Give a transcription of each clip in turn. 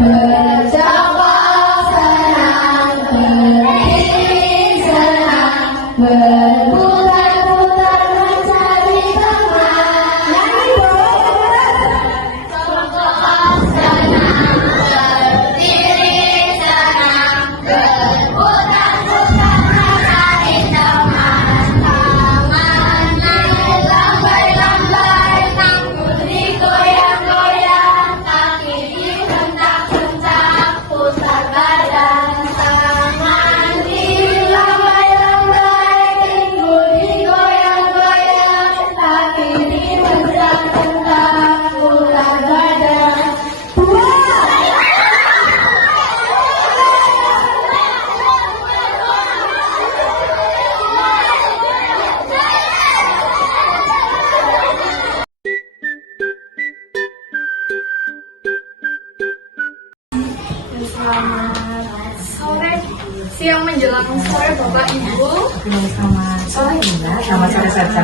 berjawab senang, beriring senang, berputar-putar mencari teman. Nyanyi dong. Berjawab senang, beriring senang, berputar-putar mencari teman. Tangannya lambai-lambai, tangan digoyang-goyang, kaki dihentak-hentak, putar badan. Tangan dilambai-lambai, pinggul digoyang-goyang, kaki dihentak-hentak, putar badan. Selamat sore, siang menjelang sore Bapak Ibu. Selamat sore Bunda, selamat sore Saja.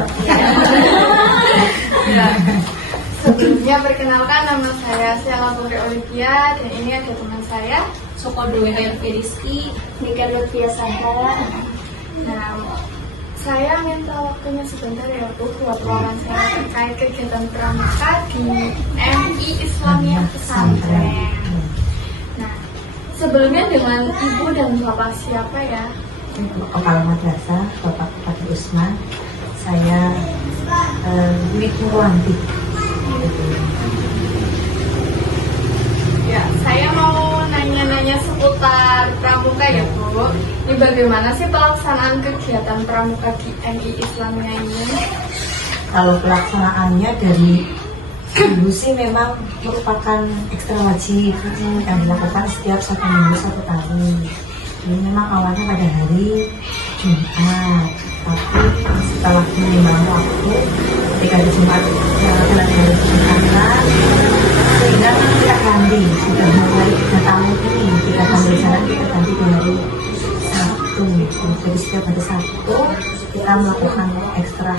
Ya. Sebelumnya perkenalkan, nama saya Siala Putri Olivia dan ini ada teman saya Soko Dewi Hayati Rizky, Nika Lutfia Sahara. Nah, saya minta waktunya sebentar ya Bu buat wawancara terkait kegiatan pramuka di MI Islamiyah Pesantren. Nah, sebelumnya dengan Ibu dan Bapak siapa ya? Kepala Madrasah Bapak Fatih Usman, saya Wikuwanti. Ya, saya mau nanya-nanya seputar pramuka ya Bu. Ini bagaimana sih pelaksanaan kegiatan pramuka di MI Islamiyah ini? Kalau pelaksanaannya dari Ibu sih memang merupakan ekstra wajib yang dilakukan setiap 1 minggu 1 kali. Jadi memang awalnya pada hari Jumat, tapi setelah menimbang waktu ketika di Jumat telah hari Jumat, sehingga kita ganti sudah mulai 3 tahun ini kita ganti jalan kita ganti di hari Sabtu. Jadi setiap hari Sabtu kita melakukan ekstra.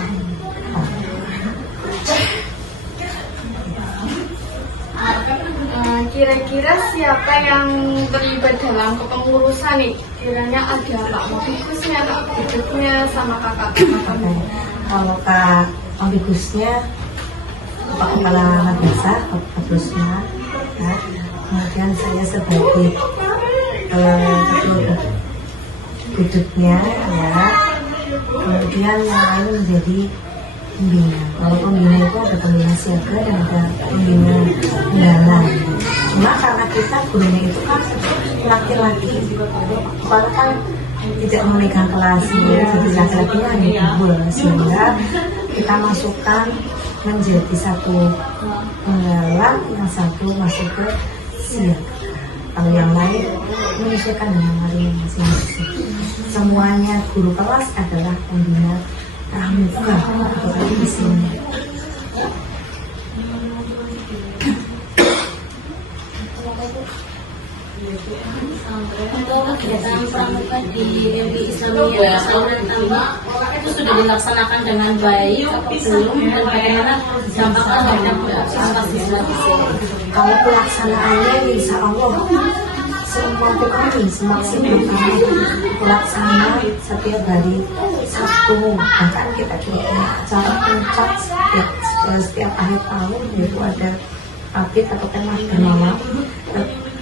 Kira-kira siapa yang terlibat dalam kepengurusan nih? Kiranya ada Pak Mobigusnya, Pak Biduknya, sama kakak. Kalau Kak Ambigusnya Pak Kepala Madrasah, Pak Usman, ya. Kemudian saya sebagai Biduknya, ya. Kemudian yang lain menjadi pembina. Kalau pembina itu ada pembina siaga dan ada pembina kendala. Cuma karena kita gurunya itu kan laki-laki, kepala kan tidak memegang kelas, jadi laki-lakinya hanya 2, sehingga kita masukkan menjadi 1 penggalang, yang 1 masuk ke siaga. Kalau yang lain menyesuaikan dengan hari masing-masing. Semuanya guru kelas adalah pembina pramuka atau di sini. untuk kegiatan pramuka di MI Islamiyah Pesantren Tambak itu sudah dilaksanakan dengan baik atau belum, dan bagaimana dampaknya terhadap siswa-siswa di sini? Kalau pelaksanaannya insya Allah semampu kami, semaksimal kami pelaksana setiap hari Sabtu. Bahkan kita punya acara puncak setiap akhir tahun, yaitu ada pabrik atau kemah bermalam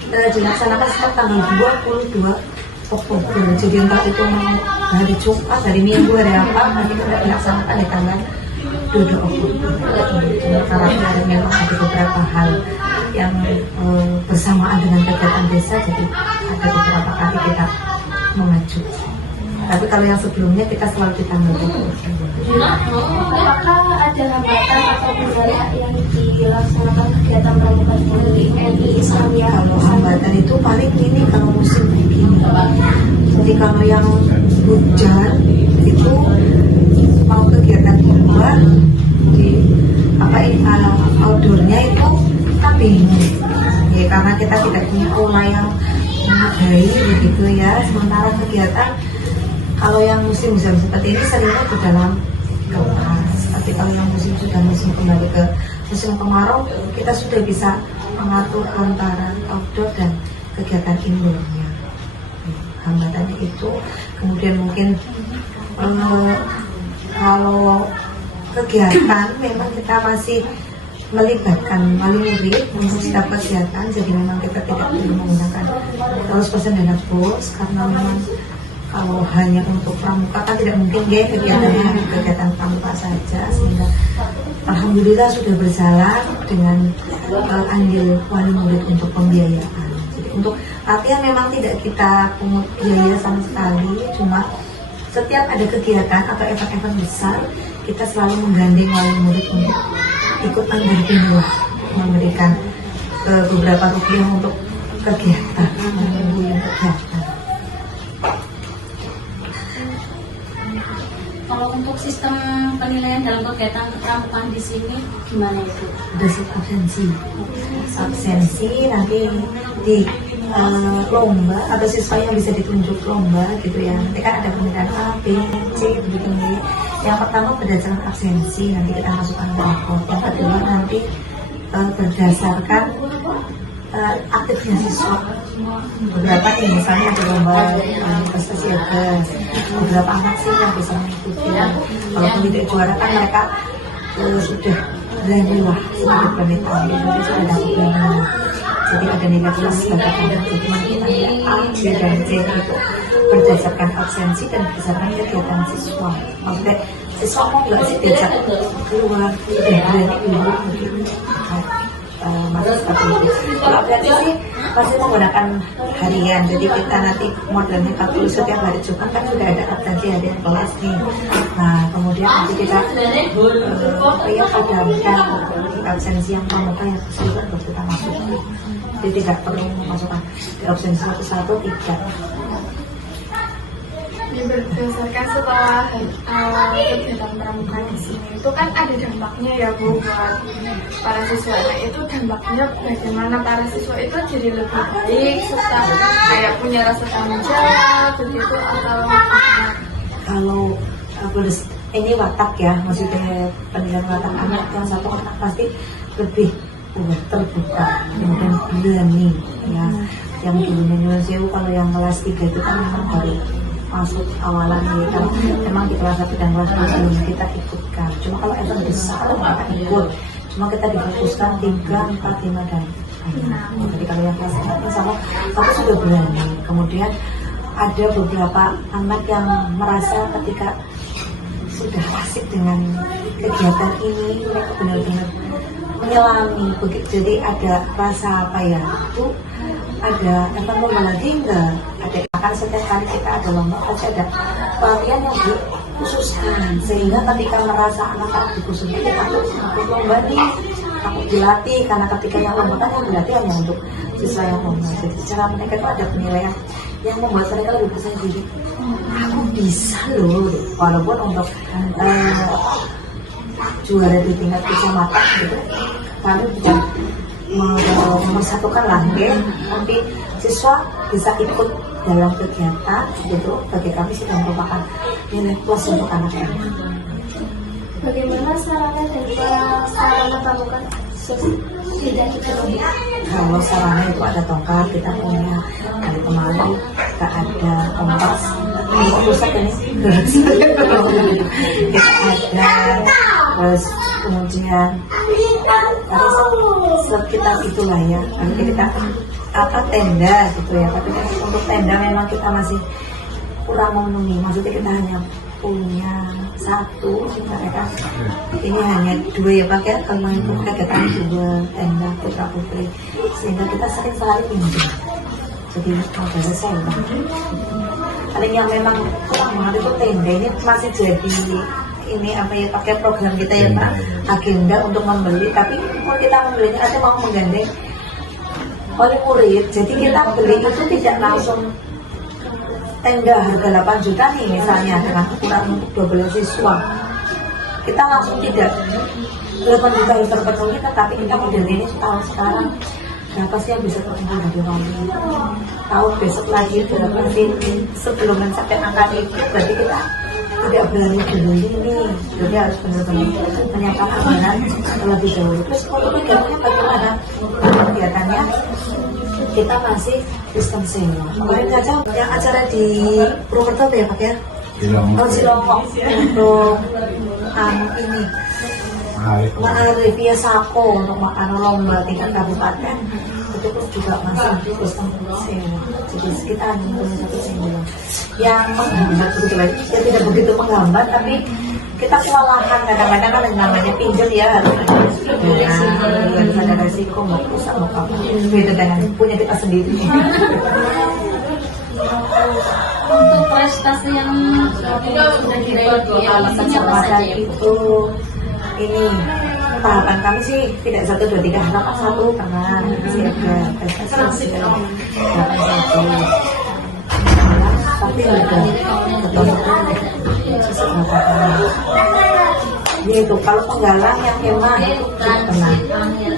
dilaksanakan setiap tanggal 22 Oktober. Jadi entah itu hari Jumat, hari Minggu, hari apa, nanti kita dilaksanakan di tanggal 22 Oktober. Karena memang ada beberapa hal yang bersamaan dengan kegiatan desa, jadi ada beberapa kali kita mengacu. Tapi kalau yang sebelumnya kita selalu di tanggal 22. Apakah ada hambatan atau kendala yang dilaksanakan kegiatan pramuka di MI Islamiyah? Kalau hambatan itu paling ini kalau musim begini. Jadi kalau yang hujan itu mau kegiatan di luar, di apa ini kalau outdoornya itu kita bingung. Ya karena kita tidak punya pola yang memadai begitu ya. Sementara kegiatan kalau yang musim hujan seperti ini seringnya di dalam kelas. Tapi kalau yang musim sudah musim kembali ke musim kemarau kita sudah bisa mengatur antara outdoor dan kegiatan indoornya. Hambatannya itu kemudian mungkin kalau kegiatan memang kita masih melibatkan wali murid untuk setiap kegiatan, jadi memang kita tidak perlu menggunakan 100% dana bos karena memang kalau hanya untuk pramuka kan tidak mungkin ya kegiatannya kegiatan pramuka saja, sehingga alhamdulillah sudah berjalan dengan andil wali murid untuk pembiayaan. Jadi untuk latihan memang tidak kita pungut biaya sama sekali, cuma setiap ada kegiatan atau event-event besar kita selalu menggandeng wali murid untuk ikut mendampingi, memberikan beberapa rupiah untuk kegiatan, Kalau untuk sistem penilaian dalam kegiatan kepramukaan di sini gimana itu? Ada absensi nanti di lomba atau siswa yang bisa ditunjuk lomba gitu ya. Nanti kan ada penilaian A, B, C gitu ya. Yang pertama berdasarkan absensi, nanti kita masukkan ke rapor. Yang kedua nanti berdasarkan aktifnya siswa. Beberapa nih misalnya ada lomba prestasi agas, beberapa anak sih yang bisa mengikuti. Walaupun tidak juara kan mereka sudah berani lah sedikit pernikahan, jadi sudah dapat nilai. Jadi ada nilai plus bagaimana. Jadi kita nilai A, B, dan C itu berdasarkan absensi dan berdasarkan kegiatan siswa. Maksudnya siswa mau nggak sih diajak keluar dari dulu mungkin masih seperti itu. Kalau absensi sih pasti menggunakan harian. Jadi kita nanti modelnya 40 setiap hari Jumat kan sudah ada absensi harian kelas nih. Nah kemudian nanti kita padamkan absensi yang pramuka yang kesulitan untuk kita masukkan. Jadi tidak perlu memasukkan di absensi satu-satu, tidak. Berdasarkan setelah kegiatan pramuka di sini itu kan ada dampaknya ya Bu buat para siswa. Nah itu dampaknya bagaimana para siswa itu jadi lebih baik serta kayak punya rasa tanggung jawab begitu atau Kalau ini watak ya, maksudnya pendidikan watak anak yang satu anak pasti lebih terbuka, kemudian berani ya. Yang dulunya nyuwun sewu, kalau yang kelas 3 itu kan memang baru masuk awalan ya kan, memang di kelas 1 dan kelas 2 belum kita ikutkan. Cuma kalau event besar kita ikut, cuma kita difokuskan 3, 4, 5 dan 6. Jadi kalau yang kelas 1 sama aku sudah berani. Kemudian ada beberapa anak yang merasa ketika sudah asik dengan kegiatan ini, mereka benar-benar menyelami begitu. Jadi ada rasa apa ya, itu ada lomba lagi enggak, ada akan setiap kali kita ada lomba pasti ada pelatihan yang dikhususkan, sehingga ketika merasa anak-anak dikhususkan kita takut lomba nih, takut dilatih, karena ketika yang lomba kan yang dilatih hanya untuk siswa yang lomba. Jadi secara mereka itu ada penilaian yang membuat mereka lebih percaya diri, aku bisa loh, walaupun untuk juara di tingkat kecamatan gitu kami bisa mempersatukan lah ya, nanti siswa bisa ikut dalam kegiatan gitu. Bagi kami sudah merupakan nilai plus untuk anak-anak. Bagaimana sarana dan prasarana pramuka tidak kita punya? Kalau sarana itu ada tongkat, kita punya dari kemarin kita ada kompas, rusak ini kita ada, terus kemudian sekitar itulah ya. Nanti kita tenda gitu ya, tapi kan untuk tenda memang kita masih kurang memenuhi. Maksudnya kita hanya punya 1, mereka ini hanya 2 ya Pak ya, kalau itu kegiatan 2 tenda putra putri, sehingga kita sering sekali pinjam. Jadi udah selesai Pak. Paling yang memang kurang banget itu tenda, ini masih jadi ini apa ya, pakai program kita ya Pak, agenda untuk membeli. Tapi kalau kita membelinya ada mau menggandeng oleh murid, jadi kita beli itu tidak langsung tenda harga 8 juta nih misalnya dengan ukuran untuk 12 siswa, kita langsung tidak 8 juta harus terpenuhi, tetapi kita modelnya ini tahun sekarang berapa sih yang bisa terkumpul dari wali, tahun besok lagi berapa sih, sebelum mencapai angka itu berarti kita tidak berani dulu ini, jadi harus benar-benar menyiapkan anggaran terlebih dahulu. Terus kalau kegiatannya bagaimana? Kegiatannya kita masih distancing. Kemarin saja yang acara di Purwokerto ya Pak ya? Oh, Cilongok untuk ini menarik Sako untuk makan lomba tingkat kabupaten itu pun juga masih distancing. Jadi sekitar 1 bulan. Yang menghambat begitu lagi, ya tidak begitu menghambat, tapi kita kewalahan kadang-kadang kan yang namanya pinjol ya harus ada resiko mau rusak mau apa beda dengan punya kita sendiri. Untuk prestasi yang sudah diraih di alasan siapa saja itu ini harapan kami sih tidak 1, 2, 3 harapan 1 karena masih ada prestasi harapan 1 tapi ada yaitu kalau penggalang yang memang tenang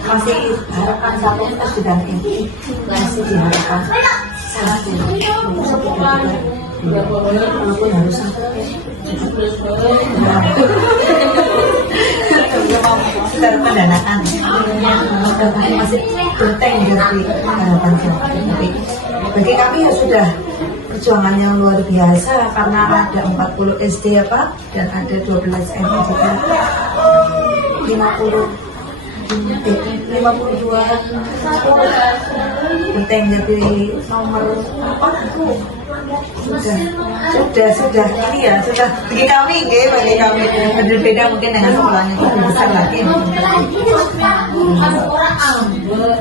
masih harapan 1 kita sudah ini masih diharapkan 1 walaupun harus kita pendanakan masih penting dari harapan kami. Bagi kami ya sudah perjuangan yang luar biasa karena ada 40 SD ya Pak dan ada 12 MI juga 52 penting jadi nomor 4 sudah ini ya sudah bagi kami berbeda mungkin dengan sekolahnya lebih besar lagi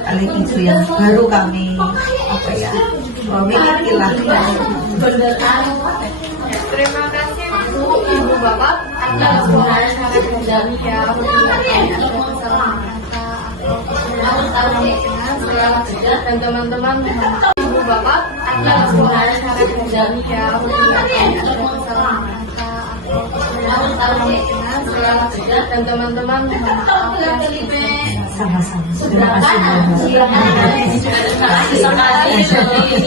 kali itu yang baru kami apa ya memiliki lah. Terima kasih Ibu Bapak atas dukungan sangat mendalamnya dan teman-teman Ibu Bapak atas dukungan sangat mendalamnya dan teman-teman sama-sama. Terima kasih.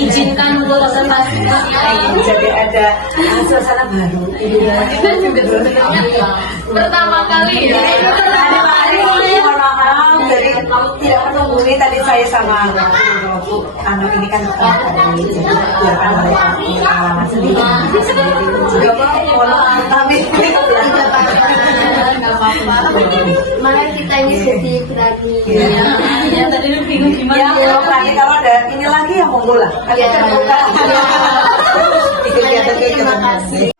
Izinkan untuk presentasi. Jadi ada suasana baru. Pertama kali ya. Mohon maaf, jadi tidak menunggu ini tadi saya sama Anu ini kan tadi jadi biarkan mereka pengalaman sendiri. Juga mohon maaf tapi Nggak apa-apa. Mari kita ini sedikit lagi. Ya, tadi lu bingung gimana. Ya, nanti kalau ada ini lagi ya monggo lah. Kalian terbuka. Terima kasih.